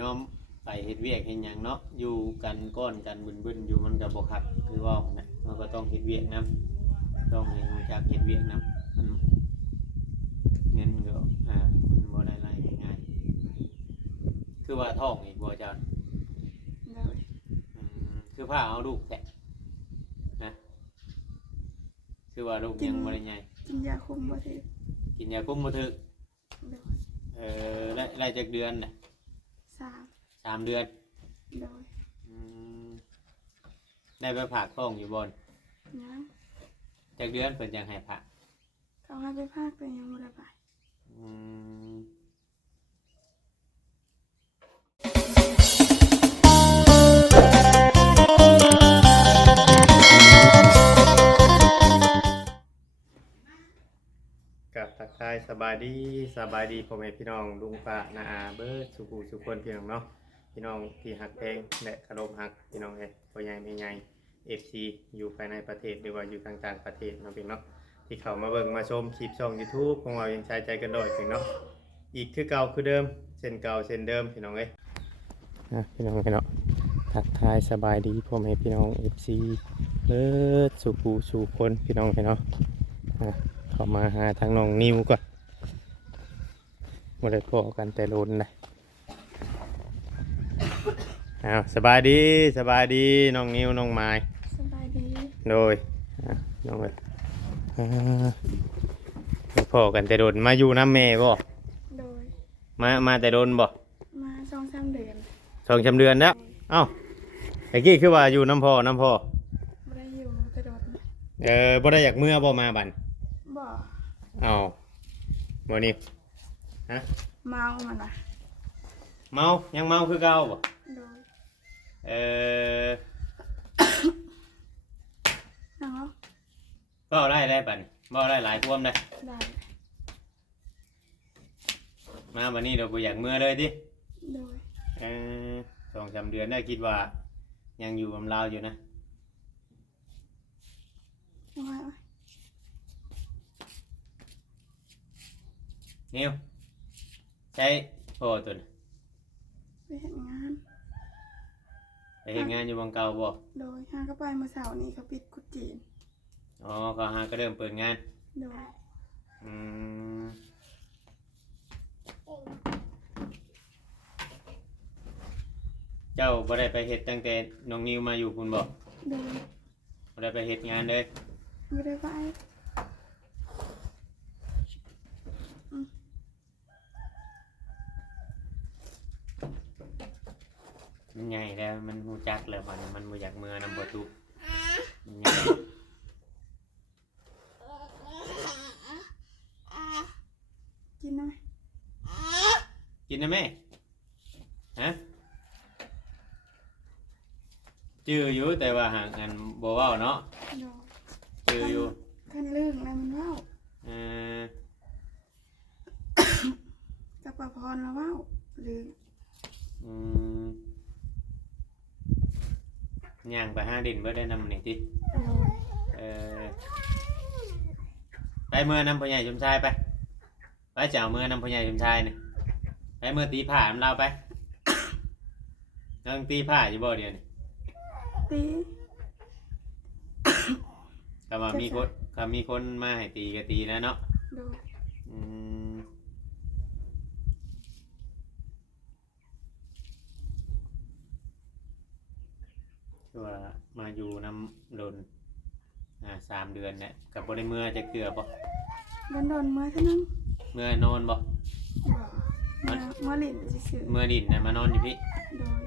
ยอมไปเฮ็ดเวียกเฮ็ดหยังเนาะอยู่กันก้อนกันบึนๆอยู่มันก็บ่คักคือว่าน่ะมันก็ต้องเฮ็ดเวียกนํต้องให้รู้จักเฮ็ดเวียกนํมันเงินก็มันบ่ได้รายง่ายๆคือว่าท้องอีกบ่เจ้าโดยคือพาเอาลูกแท้นะคือว่าลูกยังบ่ได้ใหญ่ กินยาคุมบ่ถึกกินยาคุมบ่ถึกโดยได้จักเดือนน่ะ3 เดือนโดยได้ไปผากท้องอยู่บ่ยังจักเดือนเพิ่นจังให้ผากเขาให้ไปภาคแต่ยังบ่ได้ไปกับทักทายสบายดีพ่อแม่พี่น้องลุงป้าน้าอาเบิดสุขุสุขคนพี่น้องเนาะพี่น้องที่ฮักเพลงและเคารพฮักพี่น้องพ่อใหญ่แม่ใหญ่ FC อยู่ภายในประเทศหรือว่าอยู่ต่างประเทศเนาะพี่น้องที่เข้ามาเบิ่งมาชมคลิปช่อง YouTube ของเรายังใช้ใจกันโดยพี่น้องอีกคือเก่าคือเดิมเช่นเก่าเช่นเดิมพี่น้องพี่น้องทักทายสบายดีพ่อแม่พี่น้อง FC เบิดสุขุสุขคนพี่น้องเข้ามาหาทางน้องนิวก่อนมาได้พอกันแต่โดนนะสบายดีน้องนิวน้องไม้สบายดีโดยน้องเลยพอกันแต่โดนมาอยู่น้ำแม่บ่โดยมาแต่โดนบ่มา2-3 เดือน2-3 เดือนแล้วเอ้าไอ้กี้คือว่าอยู่น้ำพ่อบ่ได้อยู่แต่โดนบ่ได้อยากเมื่อบ่มาบั่นบ่บ่นี่เมามันว่ะเมายังเมาคือเก่าบ่โดยเนาะก็ได้บั่นบ่ได้หลายท่วมได้มาวันนี้เราบ่อยากเมื่อเลยดิโดย2-3 เดือนได้คิดว่ายังอยู่กับเราอยู่นะนิวใช้โทรตุนไปเห็นงานอยู่บางเก่าบ่โดยห้างก็ไปเมื่อเสาร์นี้เขาปิดกุจีนก็ห้างก็เริ่มเปิดงานโดยเจ้าบ่ได้ไปเฮ็ดตั้งแต่น้องนิวมาอยู่พุ่นบ่โดยบ่ได้ไปเฮ็ดงานเลยบ่ได้ไปมันใหญ่แล้วมันฮู้จักแล้วมันบ่อยากเมื่อนำบ่ตุมันใหญ่กินได้ไหมกินได้ไหมจื้ออยู่แต่ว่าห่างกันบ่เว้าเนาะจื้ออยู่คันลึกแล้วมันเว้ากับประพรแล้วเว้าลืมย่างไปหาดินเบิดได้นำนี่ติไปเมื่อนำพ่อใหญ่ชุมชายไปเจ้าเมื่อนำพ่อใหญ่ชุมชายนี่ไปเมื่อตีผ้านำเราไปนั่งตีผ้าอยู่บ่เดี๋ยวนี้ตีมีคนมาให้ตีก็ตีนะเนาะว่ามาอยู่น้ำดน3 เดือนเนี่ยกับบ่ได้เมื่อจะเกลือบ่โดนเมื่อเท่านั้นเมื่อนอนบ่เมื่อลิ้นซื่อเมื่อดินน่ะมานอนอยู่พี่โดย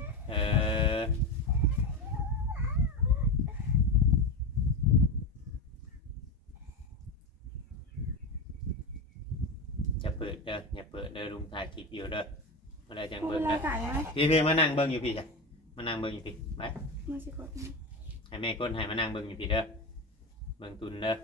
อย่าเปิดเด้อลุงถ่ายคลิปอยู่เด้อมาได้จังเบิ่งนะพี่มานั่งเบิ่งอยู่พี่จ้ะมานั่งเบิ่งอยู่พี่ไปมาสิกดให้แม่ก้นให้มานั่งเบิ่งอยู่พี่เด้อเบิ่งตุนเด้อ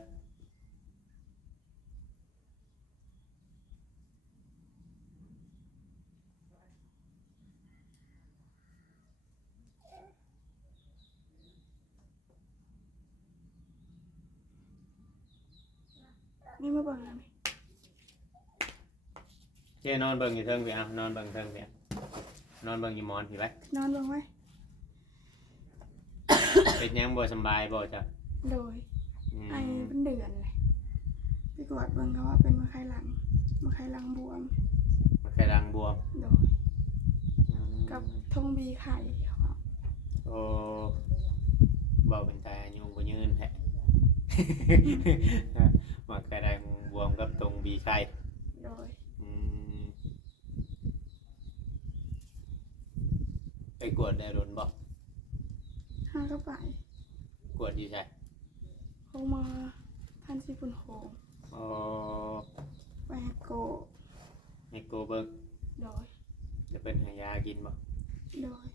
นี่มาเบิ่งแล้วเจ้นอนเบิ่งอยู่เทิงพี่นอนเบิ่งเทิงพี่ นอนเบิ่งอยู่หมอนพี่ไว้ นอนเบิ่งไว้ เป็นหยังบ่สำบายบ่จ้ะ โดย อืม ไอเป็นเดือนเลยไปกวดเบิ่งเขาว่าเป็นมะไข้หลังบวม มันไข้รังบวม โดยกับทงบีไข่เขาว่า โอ้เบาเป็นตายอายุบ่ยืนแท้ มันไข้รังบวมกับตรงบีไข่ โดย อืมไปกวดได้โดนบ่ ห้างก็ไป กวดอยู่ใช่ เขามาพันสิปุ่นโฮง อ๋อ ไปฮักโก ให้โกเบิ่ง โดย จะเป็นหายากินบ่ โดย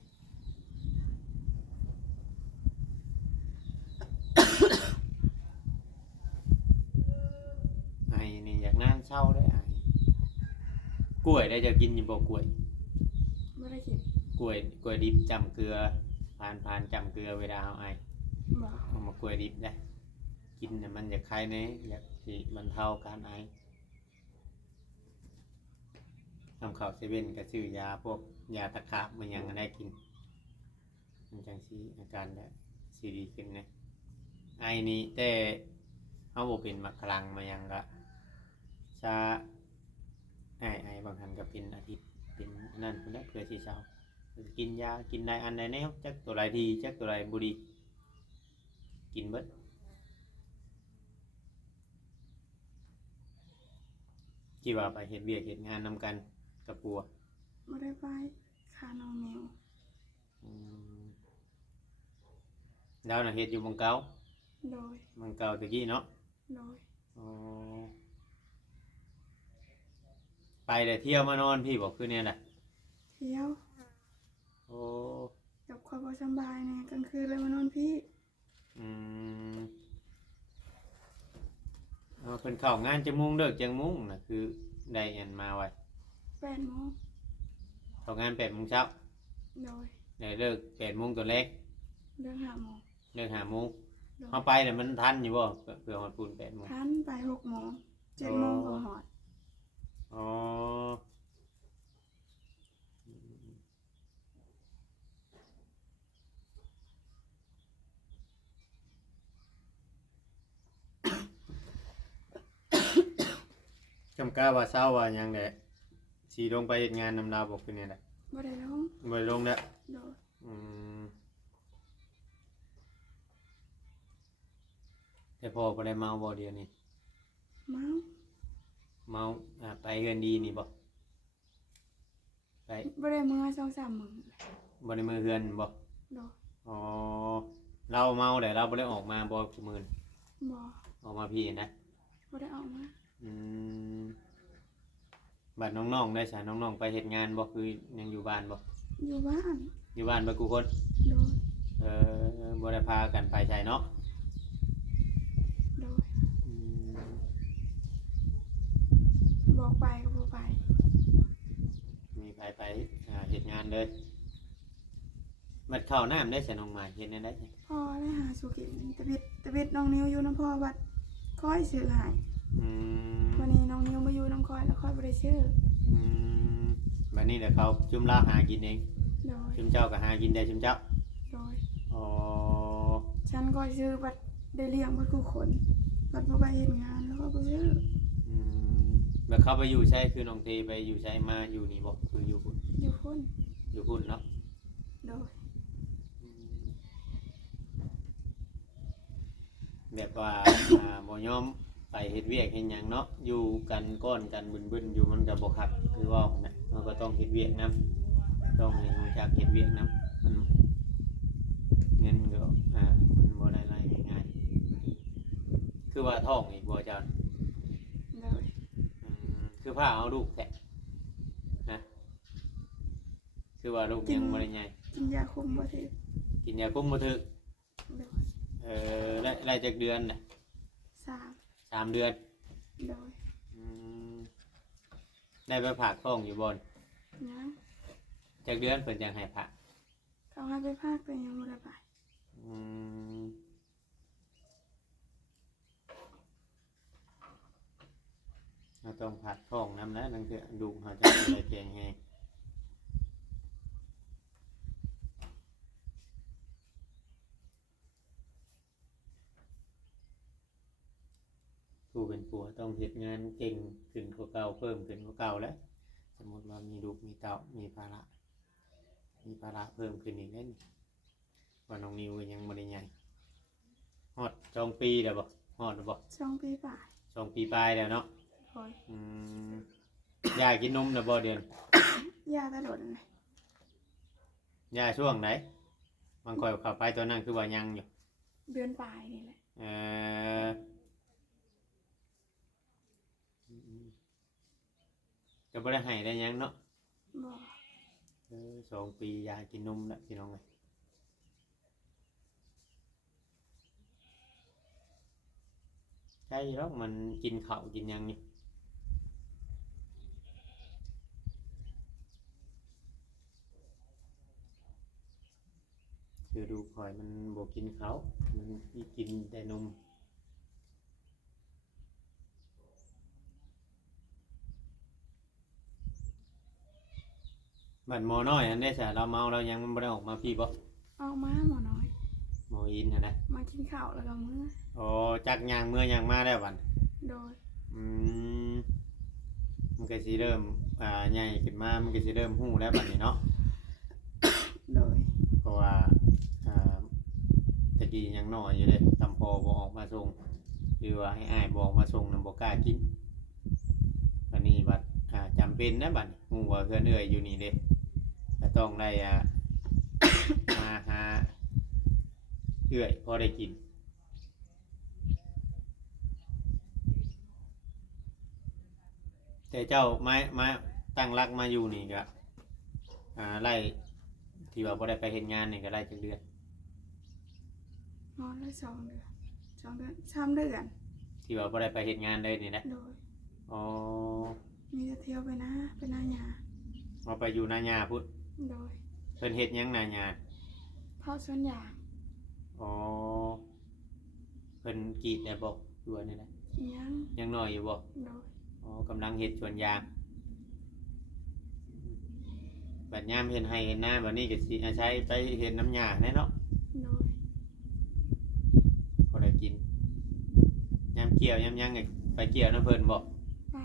ไอ้นี่อยากนั่งเศร้าได้ไอ้กล้วยได้จะกินอยู่บ่กล้วย ไม่ได้กิน กล้วยดิบจำเกลือผ่านจำเกลือเวลาเอาไอ บอก เอามากล้วยดิบได้กินเนี่ยมันจะคลายในอยากสิบรรเทาการไอทำข้าวเซเว่นก็ซื้อยาพวกยาตะขาบมันยังได้กินมันจังสีอาการได้สีดีขึ้นนะไอนี้แต่เขาบอกเป็นมะคลังมายังก็ชาไอบางทันก็เป็นอาทิตย์เป็นนั่นเพื่อเพื่อสีเช้ากินยากินได้อันใดแนวจักตัวไรดีจักตัวไรบุดีกินเบิดที่ว่าไปเห็ดเวียกเห็ดงานนำกันกับปัว ไม่ได้ไปขาน้องแมว อืมดาวน่ะเห็ดอยู่เมืองเก่า โดย เมืองเก่าตะกี้เนาะ โดย อ๋อไปแต่เที่ยวมานอนพี่บอกคือเนี่ยแหละ เที่ยว โอ้ กับความบ่สำบายเนี่ยกลางคืนเลยมานอนพี่ อืมเอาเป็นเข้างานจังมุงเลิกจังมุงนะคือได้เงินมาไว้ 8 โมง เข้างาน8 โมงเช้า โดย ได้เลิก8 โมงตัวแรก เรื่อง5 โมง เลิก5 โมง โดย เขาไปแต่ยมันทันอยู่บ่เพื่อฮอดปูน8 โมง ทันไป6 โมง 7 โมงก็หอด อ๋อจำกล้าว่าเศร้าว่าหยังแหละสีลงไปเฮ็ดงานนำดาวบอกคือเนี่ยแหละ บ่ได้ลง บ่ได้ลงแล้ว โดย อืมแต่พ่อบ่ได้เมาบ่เดียวนี่ เมา เมาไปเฮือนดีนี่บ่ไป บ่ได้มื้อ2-3 มื้อ บ่ได้มือเฮือนบ่ โดย อ๋อเราเมาแต่เราบ่ได้ออกมาบ่ซุมื้อนี้ บ่ ออกมาพี่นะ บ่ได้ออกมา อืมบัดน้องๆได้ซะน้องๆไปเฮ็ดงานบ่คือยังอยู่บ้านบ่ อยู่บ้าน อยู่บ้านเบิดกูคน โดย บ่ได้พากันไปใช่เนาะ โดย อืม บอกไปก็บ่ไป มีไปเฮ็ดงานเลยบัดข้าวน้ำได้ซะน้องหมายเฮ็ดแนวใด พ่อได้หาสุกินตะบิดน้องนิวอยู่น้ำพ่อบัดค่อยซื้อให้ อืม วันนี้น้องนิวมาอยู่น้ำค่อยแล้วค่อยบ่ได้ซื้อ อืมบัดนี้เดี๋ยวเขาจุ่มลาวหากินเอง โดย จุ่มเจ้าก็หากินได้จุ่มเจ้า โดย อ๋อ ฉันก็ซื้อบัดได้เลี้ยงบัดกูคนบัดบ่ไปเฮ็ดงานแล้วก็บ่ซื้อ อืมแบบเขาไปอยู่ใช่คือน้องเทไปอยู่ใช่มาอยู่นี่บ่คืออยู่พุ่น อยู่พุ่น อยู่พุ่นเนาะ โดย แบบว่า บ่ยอมไปเฮ็ดเวียกเฮ็ดหยังเนาะอยู่กันก้อนกันบึนๆอยู่มันก็บ่คักคือว่านะมันก็ต้องเฮ็ดเวียกนํต้องให้รู้จักเฮ็ดเวียกนํมันเงินก็มันบ่ได้รายง่ายๆคือว่าท้องอีกบ่เจ้า โดย คือพาเอาลูกแท้นะคือว่าลูกยังบ่ได้ใหญ่ กินยาคุมบ่ถึก กินยาคุมบ่ถึก โดย ไล่จากเดือนน่ะ 3 3 เดือน โดย อืมได้ไปผักท้องอยู่บ่น ยัง จากเดือนเพิ่นจังให้ผัก เขาให้ไปภาคแต่ยังบ่ได้ไป อืมเราต้องผักท้องนำนะนั่นคือดูเขาจะได้แกงให้ ผู้เป็นผัวต้องเฮ็ดงานเก่งขึ้นกว่าเก่าเพิ่มขึ้นกว่าเก่าแล้วสมมุติว่ามีลูกมีเต้ามีภาระเพิ่มขึ้นอีกแล้วนี่ว่าน้องนิวก็ยังบ่ได้ใหญ่ฮอด2 ปีแล้วบ่ฮอดแล้วบ่ 2 ปีปลาย 2 ปีปลายแล้วเนาะ โอ้ย ยากินนมแล้วบ่เดือน ยาตะโดดเลย ยาช่วงไหนบางคอยเข้าไปตัวนั้นคือว่ายังอยู่ เดือนปลายนี่แหละ ก็บ่ได้ให้ได้หยังเนาะ บ่ 2 ปียากินนมแล้วพี่น้องเอ้ยใช่แล้วมันกินข้าวกินหยังนี่คือดูข่อยมันบ่กินข้าวมันกินแต่นมบัดหมอน้อยอันได้ซะเราเมาเรายังบ่ได้ออกมาพี่บ่ เอามาหมอน้อย หมออินหั่นนะ มากินข้าวแล้วก็มื้อ อ๋อจักย่างเมื่อย่างมาแล้วบัด โดย อืมมันก็สิเริ่มใหญ่ขึ้นมามันก็สิเริ่มฮู้แล้วบัดนี้เนาะ โดย เพราะว่าอ่าตะกี้ยังน้อยอยู่เลยตำพอบ่ออกมาส่งหรือว่าให้อ้ายบ่ออกมาส่งนำบ่กล้ากินบัดนี้บัดจำเป็นนะบัดฮู้ว่าเพื่อนเอื้อยอยู่นี่เด้ก็ต้องได้มาหาเอื้อยพอได้กินแต่เจ้ามาตั้งรักมาอยู่นี่ก็ไล่ที่ว่าบ่ได้ไปเฮ็ดงานนี่ก็ไล่จักเดือน นอนได้2 เดือน2 เดือน3 เดือน ที่ว่าบ่ได้ไปเฮ็ดงานเลยนี่นะ โดย อ๋อ มีแต่เที่ยวไปนะไปหน้าหญ้า มาไปอยู่นาหญ้าพุ่น โดย เพิ่นเฮ็ดหยังนาหญ้า เผาสวนยาง อ๋อเพิ่นกรีดได้บ่อยู่อันนี้นะ ยัง ยังน้อยอยู่บ่ โดย อ๋อกำลังเฮ็ดสวนยางบัดยามเฮ็ดไร่เฮ็ดนาบัดนี้ก็สิอาศัยไปเฮ็ดน้ำหญ้าแน่เนาะ โดย พอได้กินยามเกี่ยวยามหยังก็ไปเกี่ยวนํเพิ่นบ่ ไป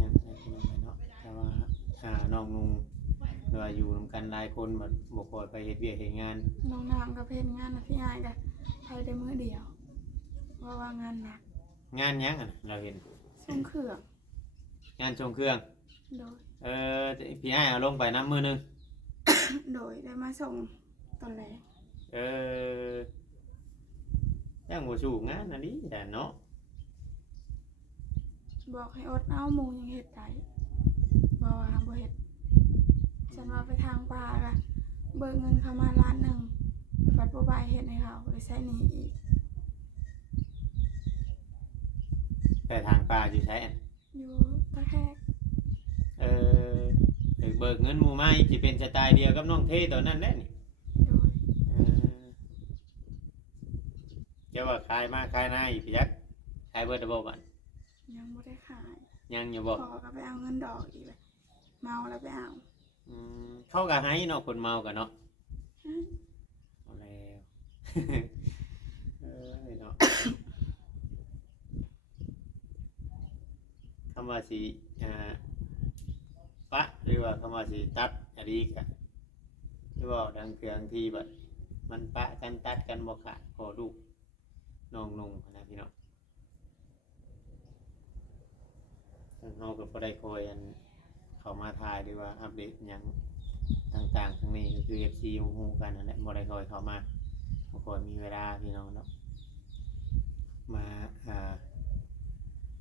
ยังใช้ขนมไปเนาะแต่ว่าน้องนุ่งหรือว่าอยู่นำกันหลายคนบัดบ่ค่อยไปเฮ็ดเวียกเฮ็ดงาน น้องนางกับเพนงานนะพี่อ้ายก็ไปได้มื้อเดียวเพราะว่างานหนัก งานหยังอะเราเห็น ส่งเครื่อง งานชงเครื่อง โดย พี่อ้ายเอาลงไปน้ำมือหนึง โดยได้มาส่งตอนแรก ยังบ่สู้งานอันนี้แต่เนาะ บอกให้อดเอาหมูยังเฮ็ดได้บ่ว่าบ่เฮ็ดฉันว่าไปทางป่าก็เบิกเงินเข้ามาล้านหนึงบัดบ่บายเฮ็ดให้เขาเลยใช้หนี้อีก ไปทางป่าอยู่ใช้อัน อยู่ตะแคก ถึงเบิกเงินหมู่มาอีกสิเป็นสไตล์เดียวกับน้องเทตอนนั้นแหละนี่ โดย เจ้าว่าขายมาขายหน้าอีกพี่จักขายเบิดระบบบัด ยังบ่ได้ขาย ยังอยู่ พ บ่ อก็ไปเอาเงินดอกอีกเลยเมาแล้วไปเอา เขาก็ให้เนาะคนเมากันเนาะ ฮะ เอาแล้ว เนาะคำว่าสิปะหรือว่าคำว่าสิตัดอันนี้กะที่ว่าดังเครื่องที่แบบมันปะกันตัดกันบ่ขาดพอลูกน้องนุ่งนะพี่น้องทางเฮาก็บ่ได้คอยอันเข้ามาถ่ายหรือว่าอัปเดตหยังต่างๆทั้งนี้ก็คือ FC ฮู้กันนั่นแหละบ่ได้คอยเข้ามาบ่ค่อยมีเวลาพี่น้องเนาะมา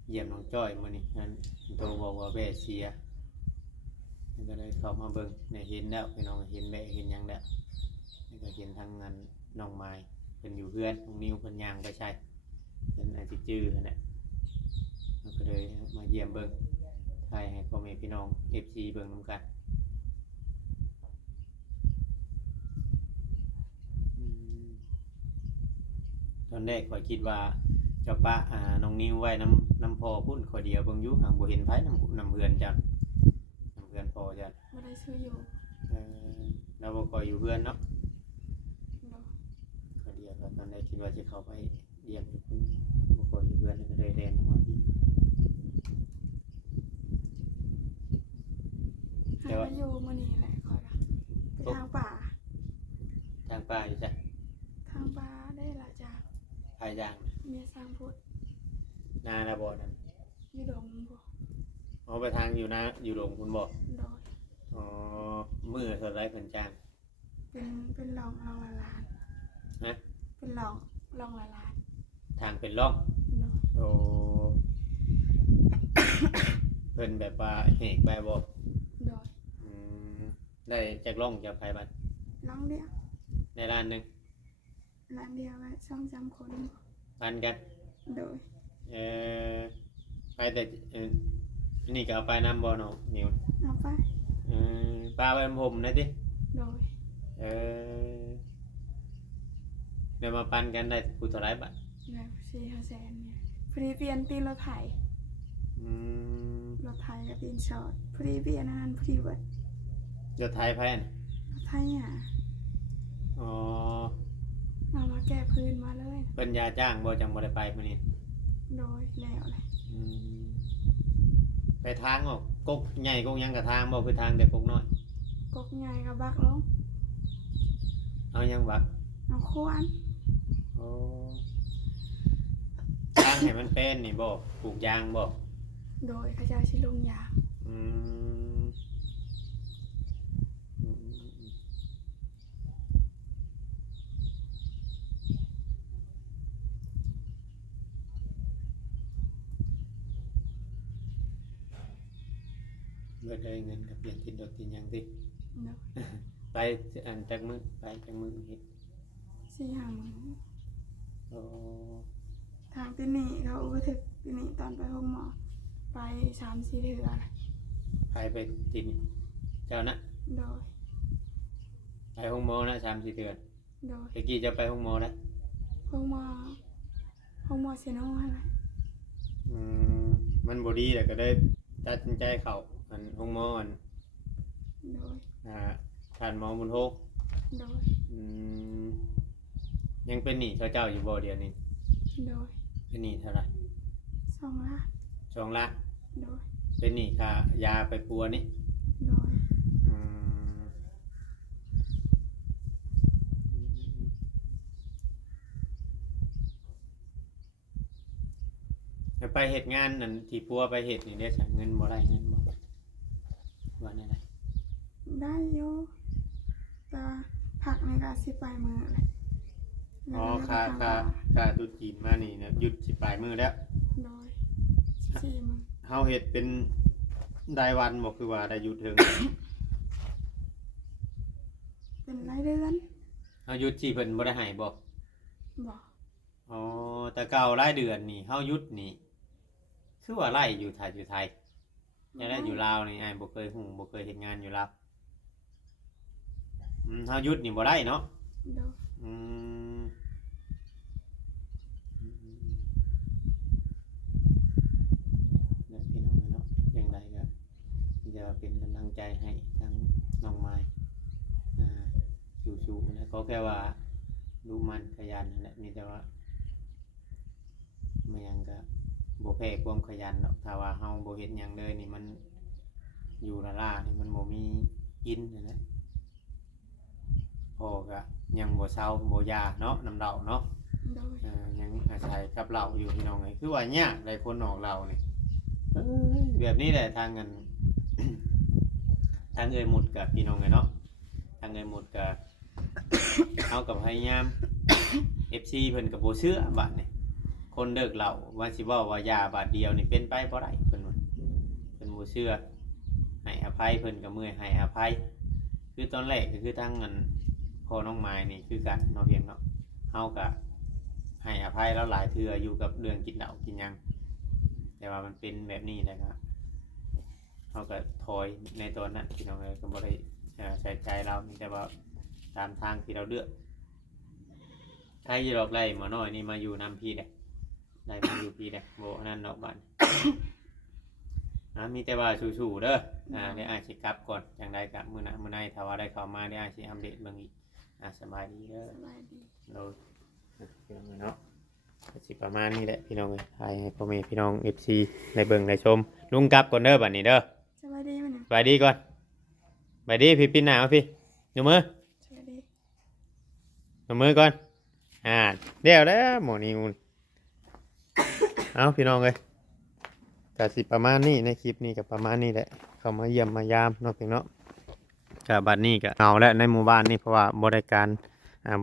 เยี่ยมน้องจ้อยมื้อนี้นั่นโทรบอกว่าแม่เสียก็เลยเข้ามาเบิ่งเนี่ยเห็นแล้วพี่น้องเห็นแม่เห็นหยังแล้วแล้วก็เห็นทางงานน้องไม้เพิ่นอยู่เพื่อนน้องนิวเพิ่นย่างไปใช่เพิ่นอาจสิจื้อนั่นแหละแล้วก็เลยมาเยี่ยมเบิ่งถ่ายให้พ่อแม่พี่น้อง FC เบิ่งนำกันตอนแรกข้อยคิดว่า เจ้าป้าน้องนิวไว้น้ำพอพุ่นขอเดียวเบิ่งอยู่หางบ่เห็นไผน้ำเฮือนจ้ะน้ำเฮือนพอจ้ะ บ่ได้ซื้ออยู่ เราบ่ค่อยอยู่เฮือนเนาะ โดย ขอเดียวก็ตอนแรกคิดว่าสิเข้าไปเยี่ยมอยู่พุ่นบ่ค่อยอยู่เฮือนก็เลยแล่นออกมาพี่ หามาอยู่มื้อนี้แหละคอยว่าไปทางป่า ทางป้าอยู่จ้ะ ทางป่าได้ละจ้ะ พายย่าง เมียสร้างพุทธ นาละบ่นั่น อยู่ดงบ่ เอาไปทางอยู่นาอยู่หลงคุณบ่ โดย อ๋อมื้อเท่าไรเพิ่นจ้าง เป็นรองละล้าน นะ เป็นรองละล้าน ทางเป็นร่อง โดย โอ้ เพิ่นแบบว่าเหกไปบ่ โดย อืมได้จากร่องจากไผบัด น้องเดียว ในร้านหนึง ร้านเดียวไว้2-3 คน ปันกัน โดย เออไปแต่นี่ก็เอาไปนํบ่เนาะนิว เอาไป ปลาไปผมนะติ โดย เออเดี๋ยวมาปันกันได้ผู้เท่าไหร่บัด แล้ว4-5 แสนเนี่ยพอดีเปลี่ยนตีนรถไถ อืม รถไถกับตีนช็อตพอดีเปลี่ยนอันนั้นพอดีเบิด เดี๋ยวไทยแพน รถไถอ่ะ อ๋อ เอามาแก้พื้นมาเลย เพิ่นยาจ้างบ่จังบ่ได้ไปมื้อนี้ โดยแล้วเลย อืมไปทางออกกกใหญ่กกหยังกับทางบ่คือทางแต่กกน้อย กกใหญ่กับบักลง เอายังบัก เอาควร โอ้ทางให้มันเป็นนี่บ่ปลูกยางบ่ โดยเขาเจ้าชิลงยาง อืมอืมเบิดเลยเงินกับเปลี่ยนทิศดอกทิศหยังติ โดย ไปอันจักมื้อไปจักมื้อเฮ็ด 4-5 มื้อ โอ้ ทางที่นี่เขาอุปถึกที่นี่ตอนไปห้องหมอไป3-4 เทื่อเลย ไปไปติดเจ้านะ โดย ไปห้องหมอนะ3-4เดือน โดย ตะกี้จะไปห้องหมอนะ ห้องหมอเซโน่อะไร อืมมันบ่ดีแล้วก็ได้ตัดสินใจเข้าอันห้องหมออัน โดย ผ่านหมอบุญโฮก โดย อืมยังเป็นหนี้เจ้าอยู่บ่เดียวนี้ โดย เป็นหนี้เท่าไหร่ 2 ล้าน 2 ล้าน โดย เป็นหนี้ค่ายาไปปัวนี่ โดย อืมแล้วไปเฮ็ดงานนั่นที่ปัวไปเฮ็ดนี่ได้ใช้เงินบ่ได้เงินบ่ว่าแนวใด ได้อยู่แต่ว่าผักในกาสิไปมือเลย อ๋อค่าตุจีนมานี่นะหยุดสิปลายมือแล้ว โดย4 มื้อ เฮาเฮ็ดเป็นรายวันบ่คือว่าได้หยุดถึง เป็นรายเดือน เฮาหยุดที่เพิ่นบ่ได้ให้บ่ บอก อ๋อแต่เก่ารายเดือนนี่เฮาหยุดนี่คือว่าไล่อยู่ไทยอย่าได้อยู่ลาวนี่อ้ายบ่เคยฮู้บ่เคยเฮ็ดงานอยู่ลาวเฮาหยุดนี่บ่ได้เนาะ โดย อืมแล้วพี่น้องเนาะอย่างไรก็จะเป็นกำลังใจให้ทั้งน้องไม้สู้ๆนะก็แค่ว่าดูมันขยันนั่นแหละมีแต่ว่าไม่หยังก็บ่แพ้ความขยันหรอกถ้าว่าเฮาบ่เฮ็ดหยังเลยนี่มันอยู่ละล่านี่มันบ่มีกินนั่นแหละพ่อก็ยังบ่เซาบ่ยาเนาะน้ำเหล้าเนาะ โดย ยังอาศัยกับเหล้าอยู่พี่น้องไงคือว่ายากได้คนออกเหล้านี่แบบนี้แหละทางเงิน ทางเอ่ยหมุดกับพี่น้องไงเนาะทางเอ่ยหมุดกับ เอากับพยายาม FC เพิ่นก็บ่เชื่อบาดนี่คนเลิกเหล้าว่าสิเว้าว่ายาบาดเดียวนี่เป็นไปบ่ได้เพิ่นว่าเพิ่นบ่เชื่อให้อภัยเพิ่นก็เมื่อยให้อภัยคือตอนแรกก็คือทางเงินพ่อน้องไม้นี่คือกันเนาะเพียงเนาะเฮาก็ให้อภัยแล้วหลายเทื่ออยู่กับเรื่องกินเหล้ากินหยังแต่ว่ามันเป็นแบบนี้แหละครับเฮาก็ถอยในตอนนั้นพี่น้องเอ้ยก็บ่ได้ใส่ใจเรามีแต่ว่าตามทางที่เราเลือกใครจะหลอกไล่หมอน้อยนี่มาอยู่นำพี่ได้ ได้มาอยู่พี่แหละโบนั่นเนาะบ้าน มีแต่ว่าสู้ๆเด้อเดี๋ยวอาจสิกลับก่อนจังได๋ก็มื้อหน้ามื้อในถ้าว่าได้เข้ามาเดี๋ยวอาจสิอัปเดตเบิ่งอีกสบายดีเด้อ สบายดี เราพี่น้องเนาะก็สิประมาณนี้แหละพี่น้องเอ้ยถ่ายให้พ่อแม่พี่น้อง FC ได้เบิ่งได้ชมลุงกลับก่อนเด้อบัดนี้เด้อ สบายดีมันย สบายดีก่อนสบายดีพี่ปิ้นหน้ามาพี่ยกมือ สบายดี ยกมือก่อนเดี๋ยวแล้วหมอนี่มูน เอาพี่น้องเอ้ยก็สิประมาณนี้ในคลิปนี้ก็ประมาณนี้แหละเข้ามาเยี่ยมมายามเนาะพี่เนาะก็บัดนี้ก็เอาแล้วในหมู่บ้านนี่เพราะว่าบ่ได้การ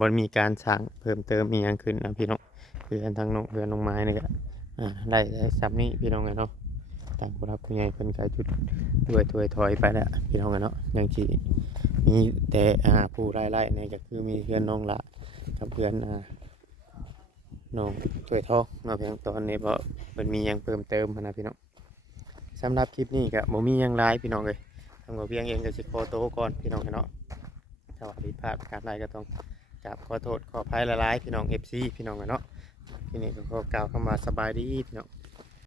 บ่มีการสร้างเพิ่มเติมอีหยังขึ้นนะพี่น้องคือทางน้องเพื่อนน้องไม้นี่ก็ได้ซ้ำนี้พี่น้องเอ้ยเนาะทางผู้รับผู้ใหญ่เพิ่นก็จุดด้วยถวยถอยไปแล้วพี่น้องเอ้ยเนาะยังสิมีแต่ผู้รายๆนี่ก็คือมีเพื่อนน้องละกับเพื่อนน้องถวยทองเนาะเพียงตอนนี้บ่เพิ่นมีหยังเพิ่มเติมหั้นนะพี่น้องสำหรับคลิปนี้ก็บ่มีหยังหลายพี่น้องเอ้ยทางบ่เพียงเองก็สิขอโตวก่อนพี่น้องเอ้ยเนาะถ้าว่าผิดพลาดประการใดก็ต้องกราบขอโทษขออภัยหลายๆพี่น้อง FC พี่น้องเอ้ยเนาะทีนี้ก็ขอกล่าวคำว่าสบายดีพี่น้อง